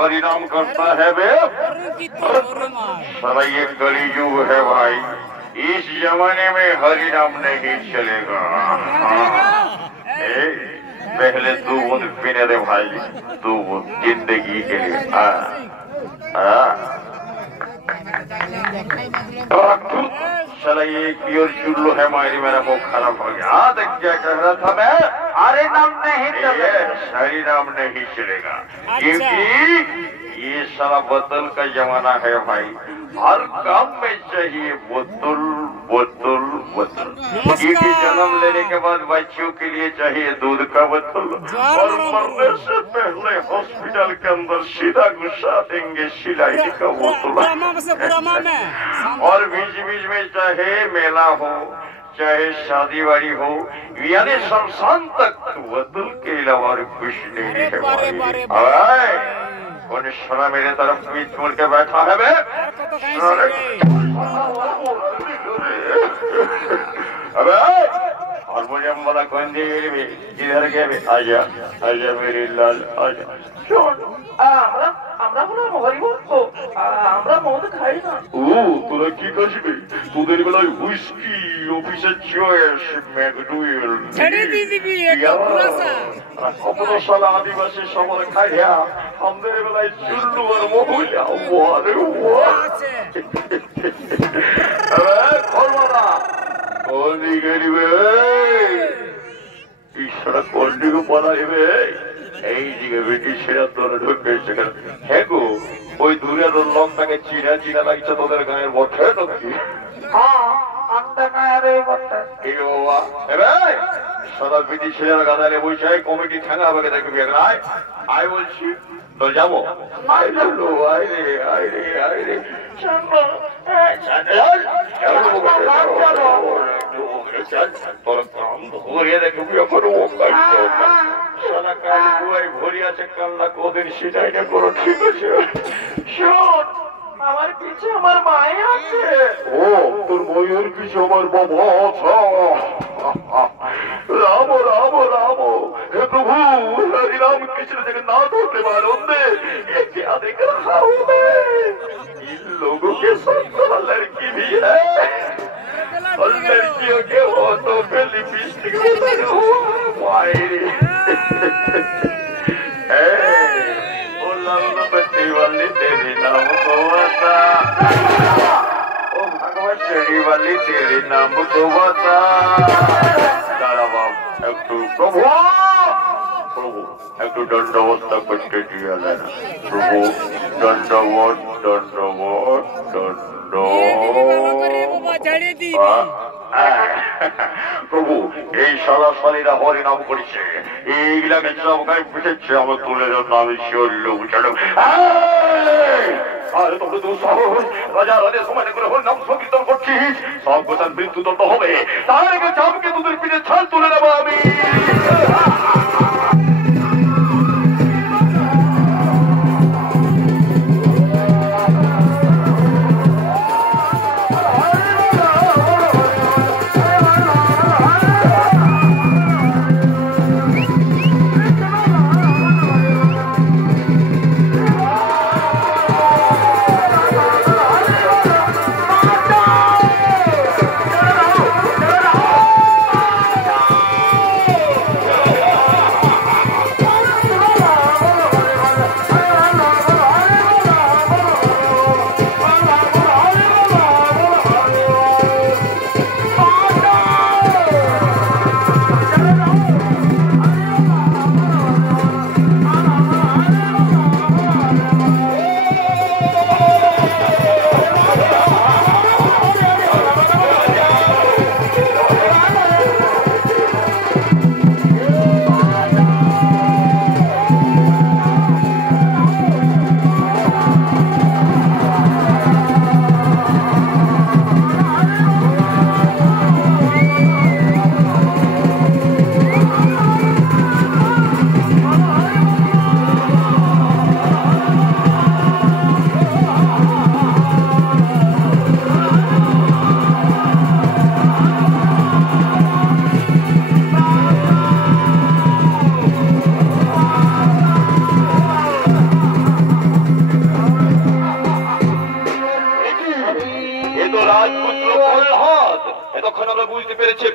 हरिनाम करता है बे साला ये कलियुग है भाई। इस जमाने में हरिनाम नहीं चलेगा। पहले तू बूंद पीने दे भाई, तू जिंदगी के लिए। चला ये प्योर चुल्लू है मारी, मेरा मुंह खराब हो गया। देख क्या कह रहा था मैं, अरे नाम नहीं चलेगा, हरी नाम नहीं चलेगा क्योंकि ये सारा बोतल का जमाना है भाई। हर काम में चाहिए बोतल बोतल बोतल, क्योंकि जन्म लेने के बाद बच्चों के लिए चाहिए दूध का बोतल, और मरने से पहले हॉस्पिटल के अंदर सीधा घुसा देंगे सिलाई का बोतल। और बीच बीच में चाहे मेला हो चाहे शादी वाड़ी हो, यानी शमशान तक बोतल के अलावा कुछ नहीं है भाई। कौन सुना मेरे तरफ बीच मुड़ के बैठा है बे? अबे हारमोनियम वाला कौन दे किधर गए? आजा आजा मेरी लाल आजा। আমরা বললাম হরিভক্ত, আমরা মদ খাই না। ও তোরা কি খাসবে? তোদের বেলায় হুইস্কি, অফিসের চয়েস, ম্যাকডুয়েল ছেড়ে দিয়ে দিবি একটা পুরাসা। কখনো সালা আদিবাসী সবার খাইয়া, আমাদের বেলায় চুল্লু আর মহুয়া। ওয়ারে ওয়া খরমারা কোন দিকে নিবে? ঈশ্বরা কোন দিকে পালাইবে? এই দিকে ব্রিটিশেরা তোরা ঢুকে সেখানে। হ্যাঁ গো, ওই দূরে লোকটাকে চিনা চিনা লাগছে তোদের গায়ের বটে নাকি? সারা ব্রিটিশের গাদারে বসে কমিটি ঠেঙা আমাকে দেখবি। আয় বলছি তো যাবো। ভরি আছে কান্না কদিন সেটাই না করো। ঠিক আছে শোন, আমার পিছে আমার মায়ে আছে। ও তোর ময়ের পিছে আমার বাবা আছে। রাম রাম রাম, हे प्रभु हरि नाम कृष्ण जगन्नाथ प्रेमानंदे, ये क्या देख रहा हूँ मैं? इन लोगों के साथ लड़की भी है, और लड़कियों के होठों पे लिपस्टिक लगा हुआ बत्ती वाली तेरे नाम को बता, ओ भगवान तेरी वाली तेरे नाम को बता। तारा बाप एक तो प्रभु प्रभु एक तो दंडवत तक करते दिया लेना। प्रभु दंडवत दंडवत প্রভু এই সরাসরিরা হরি নাম করেছে, এইগুলাকে সবকাই বুঝেছে আমার তুলে জন্য আমি শৈল্য বুঝালাম। তোমরা তো সাহস রাজা রাজা সময় করে হরি নাম সংকীর্তন করছিস, সব গোটার মৃত্যুদণ্ড হবে। তার আগে চাপকে তোদের পিঠে ছাল তুলে নেবো আমি।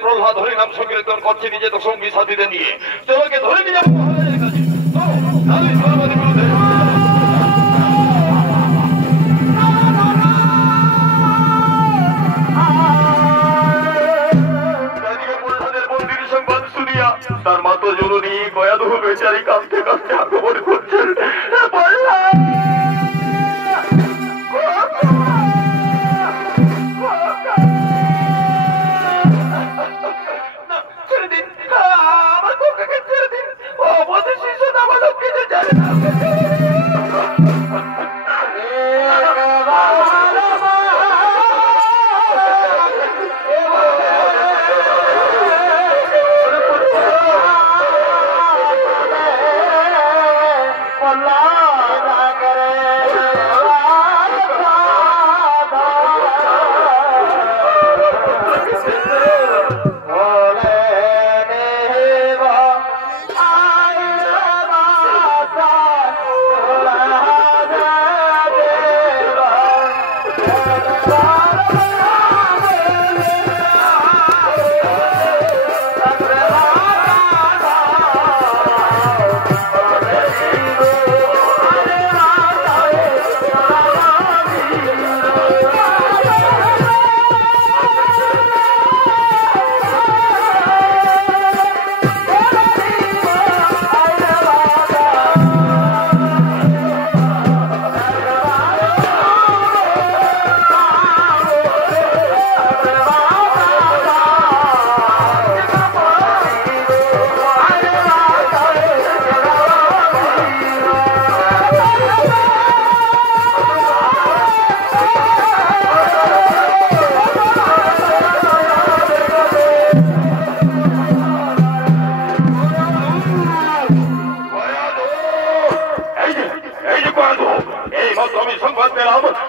প্রহ্লাদ হরি নাম সংকীর্তন করছে নিজে তো সঙ্গী সাথীদের নিয়ে। তোমাকে ধরে নিয়ে যাবো মহারাজের কাছে। তার মাতো জরুরি গয়াদহ বেচারি কাঁদতে কাঁদতে আগমন করছেন। ছেড়ে দিন, আমার খোকাকে ছেড়ে দিন। ও বোধের শিশু না, আমার কিছু জানে না।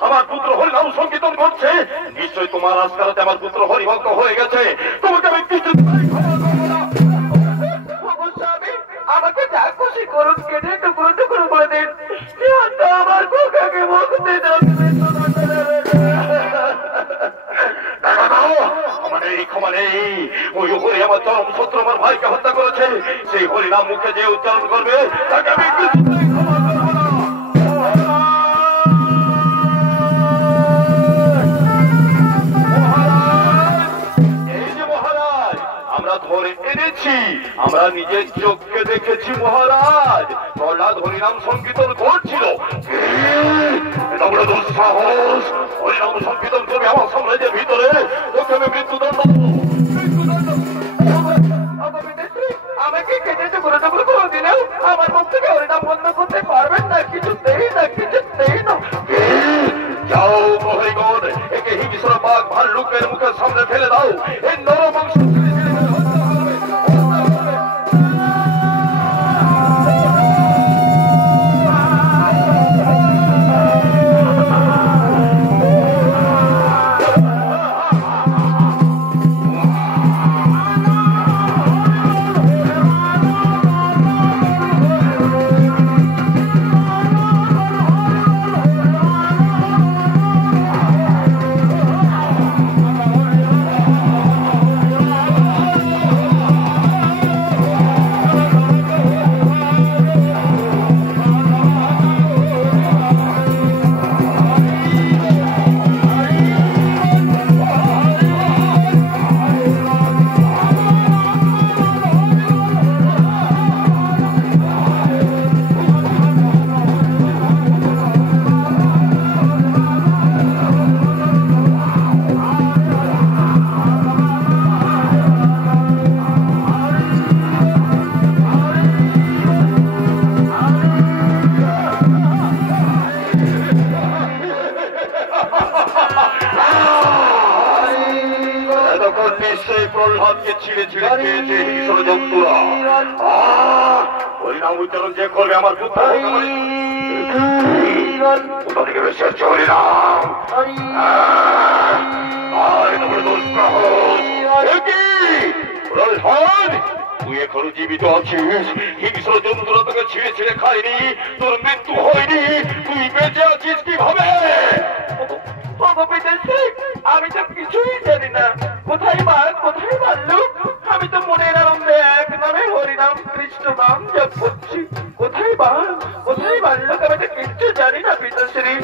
আমার পুত্র হরিনাম সংকীর্তন করছে। নিশ্চয় তোমার আজকালতে আমার পুত্র হরিভক্ত হয়ে গেছে। তোমাকে আমি কিছু আমাকে যা খুশি করুন, কেটে টুকরো টুকরো করে দিন। আমার খোকাকে মুক্তি আমাদের এই ক্ষমা নেই। ওই হরি আমার চরম শত্রু আমার ভাইকে হত্যা করেছে। সেই হরিনাম মুখে যে উচ্চারণ করবে তাকে আমি কিছুতেই ক্ষমা করবো না। ধরে এনেছি, আমরা নিজের চোখকে দেখেছি মহারাজ। প্রহ্লাদ হরিনাম সংকীর্তন করছিল। এটা বড় দুঃসাহস। হরিনাম সংকীর্তন করবে আমার সাম্রাজ্যের ভিতরে, ওকে আমি মৃত্যুদণ্ড দেবো। আমাকে কেটে টুকরো টুকরো করে দিলেও আমার মুখ থেকে হরিনাম বন্ধ করতে পারবেন না। কিছুতেই না, কিছুতেই না। যাও প্রহরীগণ, একে হিংস্র বাঘ ভাল্লুকের মুখের সামনে ফেলে দাও। এই নরমাংস প্রহ্লাদকে ছিঁড়ে ছিঁড়ে খেয়েছে হিংস্র জন্তুরা। হরিনাম উচ্চারণ যে করবে আমার পুত্র ওদিকে বেশি হচ্ছে হরিনাম। তুই এখনো জীবিত আছিস। হিংস্র জন্তুরা তোকে ছিঁড়ে ছিঁড়ে খায়নি, তোর মৃত্যু হয়নি। তুই বেঁচে আছিস কিভাবে? আমি তো কিছুই জানি না। কোথায় মার, কোথায় মারলুক, দেখিনি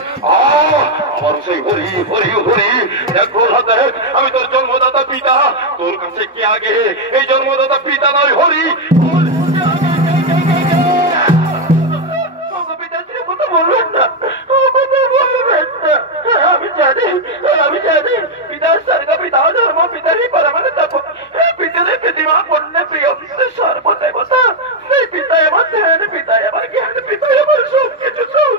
আমার সেই হরি হরি হরি দেখো হাতে আমি তোর জন্মদাতা পিতা তোর কাছে কি আগে এই জন্মদাতা পিতা নয় হরি বলবেন না আমি জানি পিতা सर्ग पिता धर्म पिता ही परम तप पितरे प्रतिमा पुण्य प्रिय सर्वदेवता সেই পিতা আমার ধ্যান পিতা আমার জ্ঞান পিতা আমার সব কিছু সব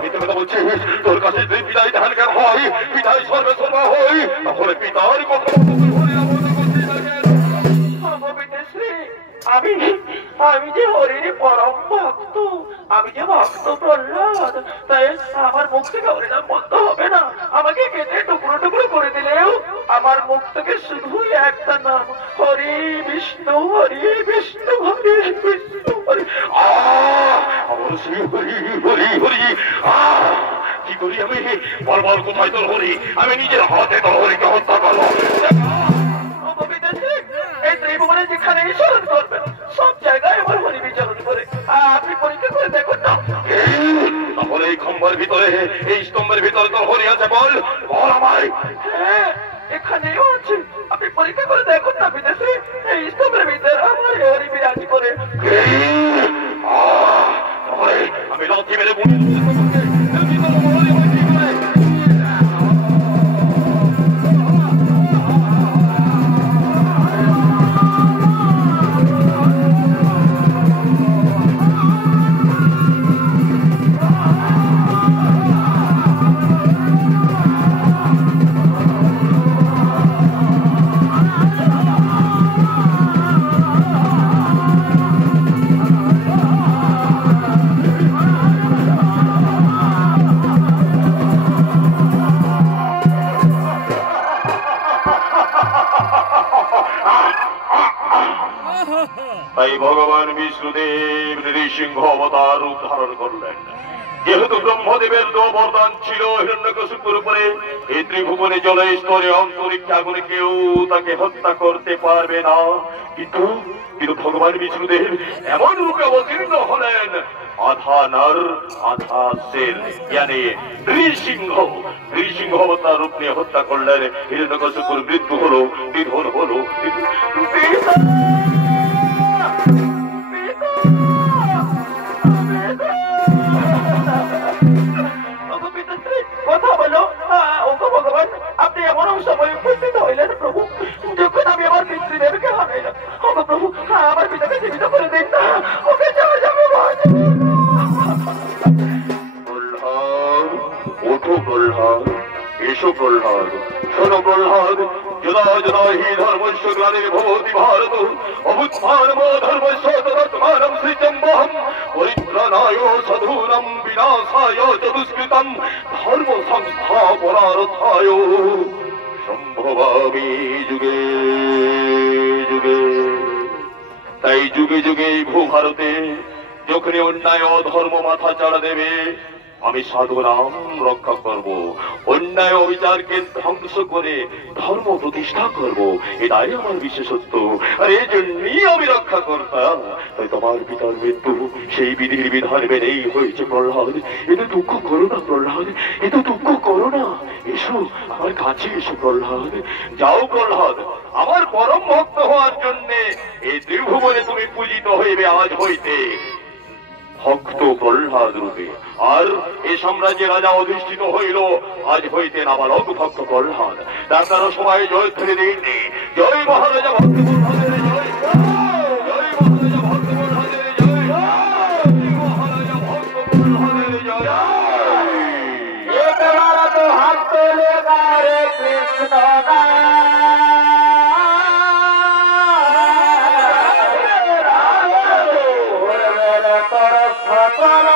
পিতা বলছে তোর কাছে তুই পিতাই ধ্যান জ্ঞান হয় পিতাই সর্বসর্বা হই তাহলে পিতার কথা আমি যে হরির পরম ভক্ত আমি যে ভক্ত প্রহ্লাদ তাই আমার মুখ থেকে হরিনাম বন্ধ হবে না আমাকে কেটে টুকরো টুকরো করে দিলেও আমার মুখ থেকে শুধুই একটা নাম হরি বিষ্ণু হরি বিষ্ণু হরি বিষ্ণু হরি আমার শ্রী হরি হরি হরি কি করি আমি বল কোথায় তোর হরি আমি নিজের হাতে তোর হরিকে হত্যা করবো এই ত্রিভুবনে যেখানে স্মরণ করবেন সব জায়গায় আমার হরি বিচরণ করে আপনি পরীক্ষা করে দেখুন না তাহলে এই খম্বের ভিতরে এই স্তম্ভের ভিতরে তোর হরি আছে বল আমায় হ্যাঁ এখানেও আছে আপনি পরীক্ষা করে দেখুন না বিদেশে এই স্তম্ভের ভিতরে আমার হরি বিরাজ করে আমি লক্ষ্মী মেরে তাই ভগবান বিষ্ণুদেব নৃসিংহ অবতার উদ্ধারণ করলেন যেহেতু ব্রহ্মদেবের দো বরদান ছিল হিরণ্যকশিপুর উপরে এই ত্রিভুবনে জলে স্তরে অন্তরিক্ষে আগুনে কেউ তাকে হত্যা করতে পারবে না কিন্তু ভগবান বিষ্ণুদেব এমন রূপে অবতীর্ণ হলেন আধা নর আধা শের यानी নৃসিংহ অবতার রূপ নিয়ে হত্যা করলেন হিরণ্যকশিপুর মৃত্যু হলো নিধন হলো কথা বলো ভগবান আপনি এমন সময় উপস্থিত হইলেন প্রভু যখন আমি আমার পিতৃদেবকে হারাইলাম প্রভু আমার পিতাকে জীবিত করে দিন না ওকে যাওয়া যাবে প্রহ্লাদ ওঠো প্রহ্লাদ এসো প্রহ্লাদ শোনো প্রহ্লাদ যদা যদা হি ধর্মস্য গ্লানির্ভবতি ভারত অভুত্থানম ধর্মস্য তদাত্মানম সৃজম্বহম পরিত্রাণায় সাধূনাং বিনাশায় চ দুষ্কৃতম ধর্ম সংস্থাপনার্থায় সম্ভবামি যুগে যুগে তাই যুগে যুগে ভূভারতে যখনই অন্যায় অধর্ম মাথা চাড়া দেবে আমি সাধু নাম রক্ষা করব অন্যায় অবিচারকে ধ্বংস করে ধর্ম প্রতিষ্ঠা করব এটাই আমার বিশেষত্ব আর এই জন্যই আমি রক্ষা করতাম তাই তোমার পিতার মৃত্যু সেই বিধির বিধান মেনেই হয়েছে প্রহ্লাদ এত দুঃখ করো না প্রহ্লাদ এত দুঃখ করো না এসো আমার কাছে এসো প্রহ্লাদ যাও প্রহ্লাদ আমার পরম ভক্ত হওয়ার জন্য এই ত্রিভুবনে তুমি পূজিত হইবে আজ হইতে ভক্ত প্রহ্লাদ রূপে আর এই সাম্রাজ্যের রাজা অধিষ্ঠিত হইল আজ হইতে নাবালক ভক্ত প্রহ্লাদ ডাক্তার সবাই জয় ধরে দিননি জয় মহারাজা ভক্ত প্রহ্লাদের জয় জয় মহারাজা ভক্ত প্রহ্লাদের জয় মহারাজা ভক্ত প্রহ্লাদের জয় একবার তো হাত তোলে রে কৃষ্ণ Para